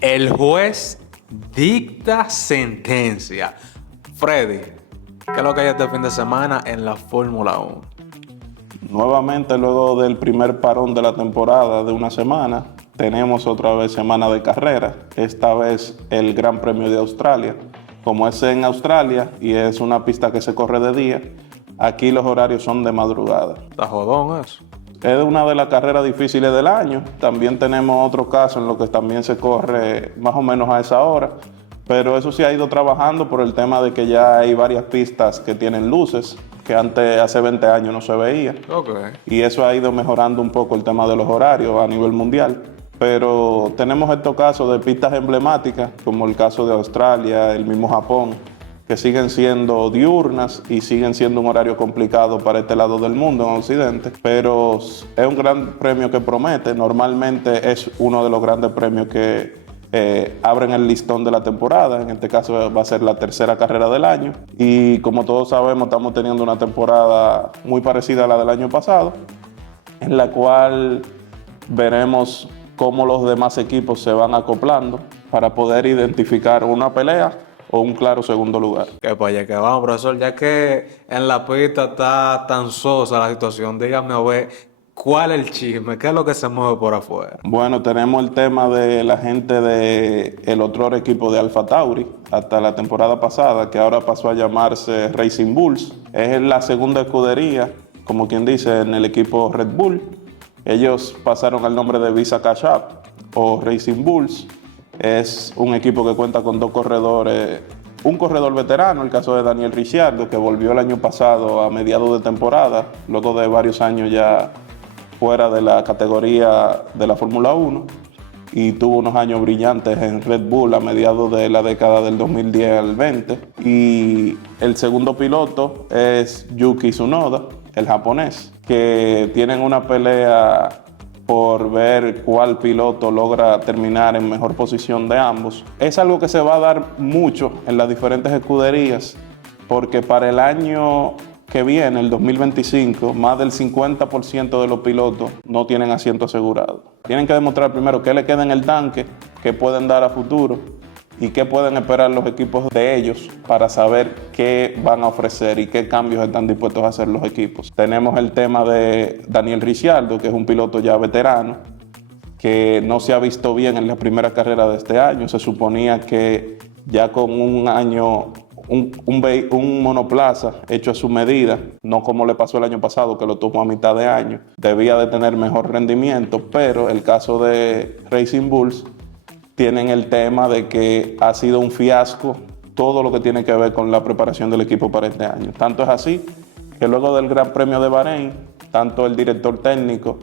El juez dicta sentencia. Freddy, ¿qué es lo que hay este fin de semana en la Fórmula 1? Nuevamente, luego del primer parón de la temporada de una semana, tenemos otra vez semana de carrera, esta vez el Gran Premio de Australia. Como es en Australia y es una pista que se corre de día, aquí los horarios son de madrugada. Está jodón eso. Es una de las carreras difíciles del año. También tenemos otro caso en lo que también se corre más o menos a esa hora, pero eso sí ha ido trabajando por el tema de que ya hay varias pistas que tienen luces, que antes, hace 20 años no se veía. Ok. Y eso ha ido mejorando un poco el tema de los horarios a nivel mundial. Pero tenemos estos casos de pistas emblemáticas, como el caso de Australia, el mismo Japón, que siguen siendo diurnas y siguen siendo un horario complicado para este lado del mundo, en Occidente. Pero es un gran premio que promete. Normalmente es uno de los grandes premios que abren el listón de la temporada. En este caso va a ser la tercera carrera del año. Y como todos sabemos, estamos teniendo una temporada muy parecida a la del año pasado, en la cual veremos cómo los demás equipos se van acoplando para poder identificar una pelea o un claro segundo lugar. Que pues ya que vamos, profesor, ya que en la pista está tan sosa la situación, dígame a ver cuál es el chisme, qué es lo que se mueve por afuera. Bueno, tenemos el tema de la gente del otro equipo de Alfa Tauri, hasta la temporada pasada, que ahora pasó a llamarse Racing Bulls. Es la segunda escudería, como quien dice, en el equipo Red Bull. Ellos pasaron al nombre de Visa Cash App o Racing Bulls. Es un equipo que cuenta con dos corredores, un corredor veterano, el caso de Daniel Ricciardo, que volvió el año pasado a mediados de temporada, luego de varios años ya fuera de la categoría de la Fórmula 1, y tuvo unos años brillantes en Red Bull a mediados de la década del 2010 al 20. Y el segundo piloto es Yuki Tsunoda, el japonés, que tienen una pelea por ver cuál piloto logra terminar en mejor posición de ambos. Es algo que se va a dar mucho en las diferentes escuderías, porque para el año que viene, el 2025, más del 50% de los pilotos no tienen asiento asegurado. Tienen que demostrar primero qué le queda en el tanque, qué pueden dar a futuro y qué pueden esperar los equipos de ellos para saber qué van a ofrecer y qué cambios están dispuestos a hacer los equipos. Tenemos el tema de Daniel Ricciardo, que es un piloto ya veterano, que no se ha visto bien en la primera carrera de este año. Se suponía que ya con un año, un monoplaza hecho a su medida, no como le pasó el año pasado, que lo tomó a mitad de año, debía de tener mejor rendimiento, pero el caso de Racing Bulls tienen el tema de que ha sido un fiasco todo lo que tiene que ver con la preparación del equipo para este año. Tanto es así que luego del Gran Premio de Bahrein, tanto el director técnico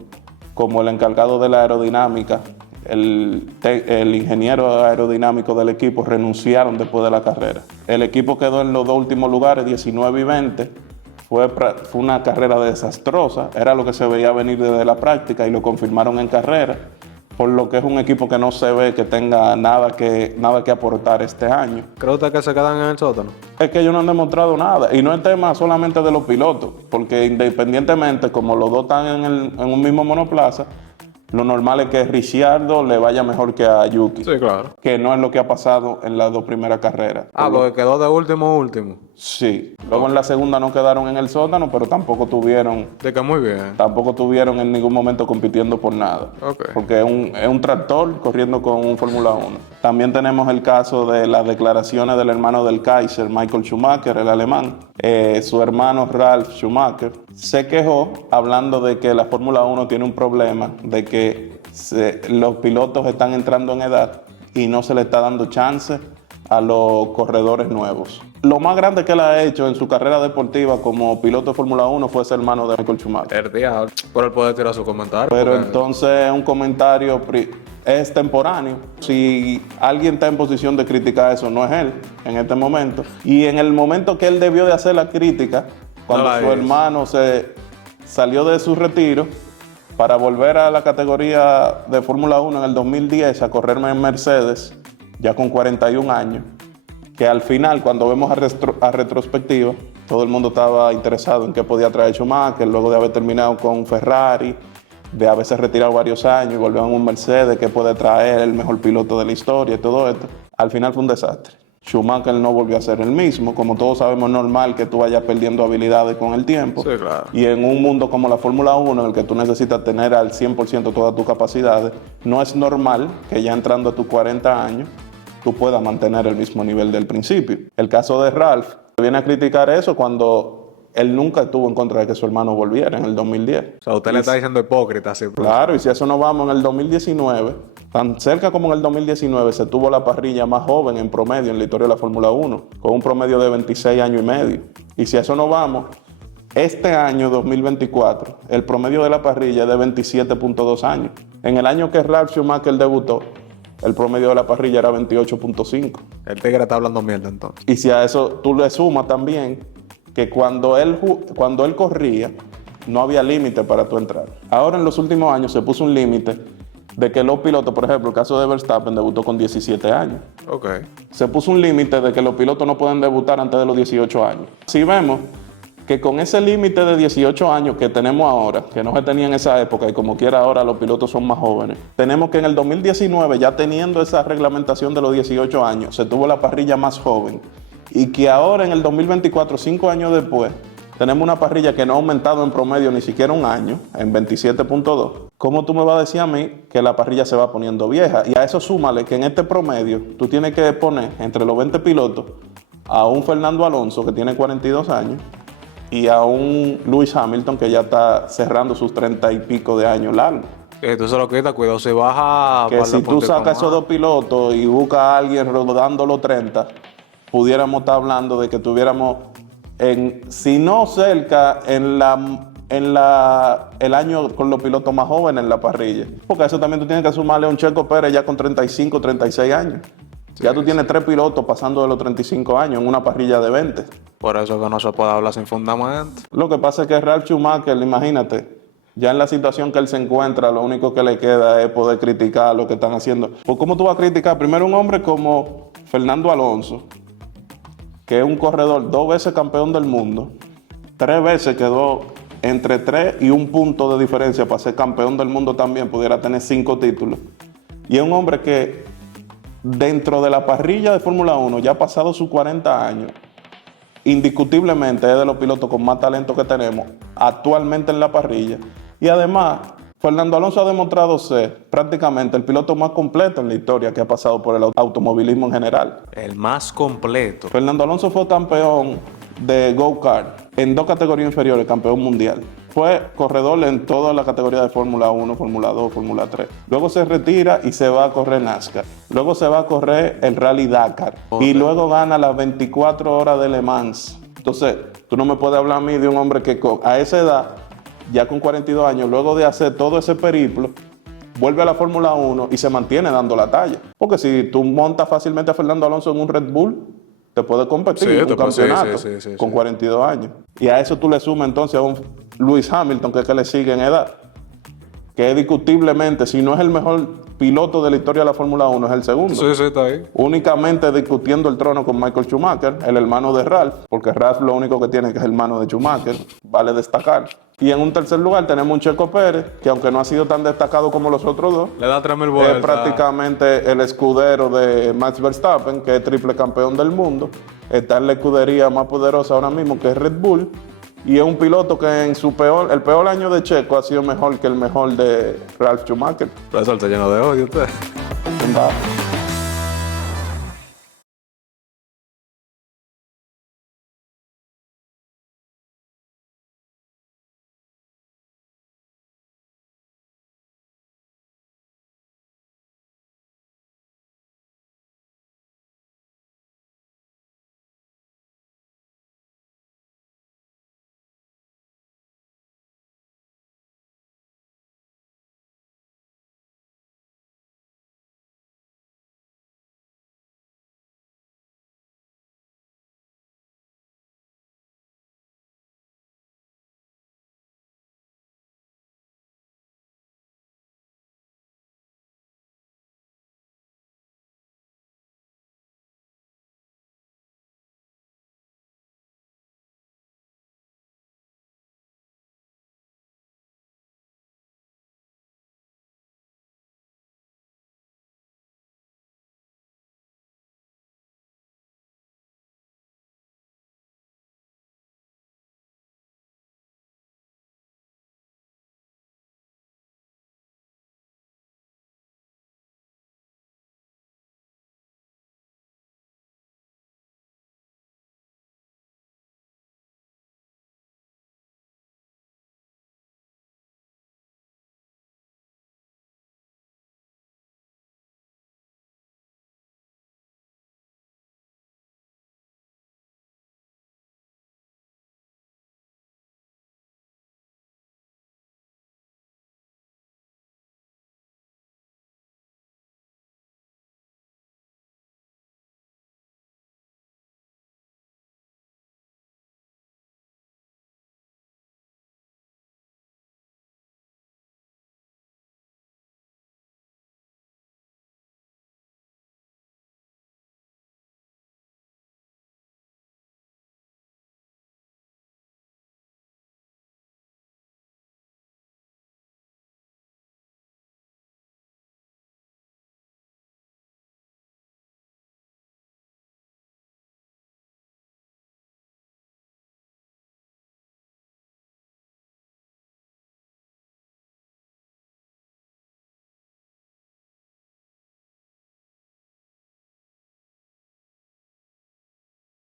como el encargado de la aerodinámica, el ingeniero aerodinámico del equipo, renunciaron después de la carrera. El equipo quedó en los dos últimos lugares, 19 y 20. Fue una carrera desastrosa, era lo que se veía venir desde la práctica y lo confirmaron en carrera, por lo que es un equipo que no se ve que tenga nada que aportar este año. ¿Cree usted que se quedan en el sótano? Es que ellos no han demostrado nada, y no es tema solamente de los pilotos, porque independientemente, como los dos están en un mismo monoplaza, lo normal es que Ricciardo le vaya mejor que a Yuki. Sí, claro. Que no es lo que ha pasado en las dos primeras carreras. Porque quedó de último. Sí. Luego en la segunda no quedaron en el sótano, pero tampoco tuvieron Muy bien. en ningún momento compitiendo por nada. Ok. Porque es un tractor corriendo con un Fórmula 1. También tenemos el caso de las declaraciones del hermano del Kaiser, Michael Schumacher, el alemán. Su hermano Ralf Schumacher se quejó hablando de que la Fórmula 1 tiene un problema, de que los pilotos están entrando en edad y no se le está dando chance a los corredores nuevos. Lo más grande que él ha hecho en su carrera deportiva como piloto de Fórmula 1 fue ser hermano de Michael Schumacher. El diablo. Pero él puede tirar su comentario. Pero porque entonces un comentario es temporáneo. Si alguien está en posición de criticar eso, no es él en este momento. Y en el momento que él debió de hacer la crítica, cuando su hermano se salió de su retiro para volver a la categoría de Fórmula 1 en el 2010 a correrme en Mercedes, ya con 41 años, que al final, cuando vemos a retrospectiva, todo el mundo estaba interesado en qué podía traer Schumacher luego de haber terminado con Ferrari de haberse retirado varios años y volvió en un Mercedes que puede traer el mejor piloto de la historia y todo esto. Al final fue un desastre. Schumacher no volvió a ser el mismo. Como todos sabemos, es normal que tú vayas perdiendo habilidades con el tiempo. Sí, claro. Y en un mundo como la Fórmula 1, en el que tú necesitas tener al 100% todas tus capacidades, no es normal que ya entrando a tus 40 años, tú puedas mantener el mismo nivel del principio. El caso de Ralph viene a criticar eso cuando él nunca estuvo en contra de que su hermano volviera en el 2010. O sea, usted le está diciendo hipócrita, sí. Claro, y si a eso nos vamos en el 2019, tan cerca como en el 2019 se tuvo la parrilla más joven en promedio en la historia de la Fórmula 1, con un promedio de 26 años y medio. Y si a eso nos vamos, este año 2024, el promedio de la parrilla es de 27.2 años. En el año que Ralf Schumacher debutó, el promedio de la parrilla era 28.5. El tigre está hablando mierda entonces. Y si a eso tú le sumas también que cuando él corría, no había límite para tu entrar. Ahora en los últimos años se puso un límite de que los pilotos, por ejemplo, el caso de Verstappen debutó con 17 años. Ok. Se puso un límite de que los pilotos no pueden debutar antes de los 18 años. Si vemos que con ese límite de 18 años que tenemos ahora, que no se tenía en esa época y como quiera ahora los pilotos son más jóvenes, tenemos que en el 2019, ya teniendo esa reglamentación de los 18 años, se tuvo la parrilla más joven y que ahora en el 2024, 5 años después, tenemos una parrilla que no ha aumentado en promedio ni siquiera un año, en 27.2. ¿Cómo tú me vas a decir a mí que la parrilla se va poniendo vieja? Y a eso súmale que en este promedio tú tienes que poner entre los 20 pilotos a un Fernando Alonso que tiene 42 años y a un Lewis Hamilton que ya está cerrando sus 30 y pico de años largos. Tú se lo quitas, cuidado, se baja... Que si tú sacas esos dos pilotos y buscas a alguien rodando los 30, pudiéramos estar hablando de que tuviéramos, si no cerca, el año con los pilotos más jóvenes en la parrilla. Porque a eso también tú tienes que sumarle a un Checo Pérez ya con 35, 36 años. Sí, ya tú tienes 3 pilotos pasando de los 35 años en una parrilla de 20. Por eso que no se puede hablar sin fundamento. Lo que pasa es que Ralf Schumacher, imagínate, ya en la situación que él se encuentra, lo único que le queda es poder criticar lo que están haciendo. Pues ¿cómo tú vas a criticar? Primero un hombre como Fernando Alonso, que es un corredor 2 veces campeón del mundo, 3 veces quedó entre 3 y 1 punto de diferencia para ser campeón del mundo también, pudiera tener 5 títulos. Y es un hombre que dentro de la parrilla de Fórmula 1, ya ha pasado sus 40 años, indiscutiblemente es de los pilotos con más talento que tenemos actualmente en la parrilla. Y además, Fernando Alonso ha demostrado ser prácticamente el piloto más completo en la historia que ha pasado por el automovilismo en general. El más completo. Fernando Alonso fue campeón de go-kart en 2 categorías inferiores, campeón mundial. Fue corredor en toda la categoría de Fórmula 1, Fórmula 2, Fórmula 3. Luego se retira y se va a correr NASCAR. Luego se va a correr el Rally Dakar. Okay. Y luego gana las 24 horas de Le Mans. Entonces, tú no me puedes hablar a mí de un hombre que a esa edad, ya con 42 años, luego de hacer todo ese periplo, vuelve a la Fórmula 1 y se mantiene dando la talla. Porque si tú montas fácilmente a Fernando Alonso en un Red Bull, te puede competir en un campeonato con 42 años. Y a eso tú le sumas entonces a un Lewis Hamilton, que le sigue en edad, que es discutiblemente, si no es el mejor piloto de la historia de la Fórmula 1, es el segundo. Sí, está ahí. Únicamente discutiendo el trono con Michael Schumacher, el hermano de Ralf, porque Ralf lo único que tiene que es el hermano de Schumacher, vale destacar. Y en un tercer lugar tenemos un Checo Pérez, que aunque no ha sido tan destacado como los otros dos, le da 3.000 vueltas. Es prácticamente el escudero de Max Verstappen, que es triple campeón del mundo. Está en la escudería más poderosa ahora mismo, que es Red Bull. Y es un piloto que en el peor año de Checo ha sido mejor que el mejor de Ralf Schumacher. Pero eso está lleno de odio usted. ¿Verdad?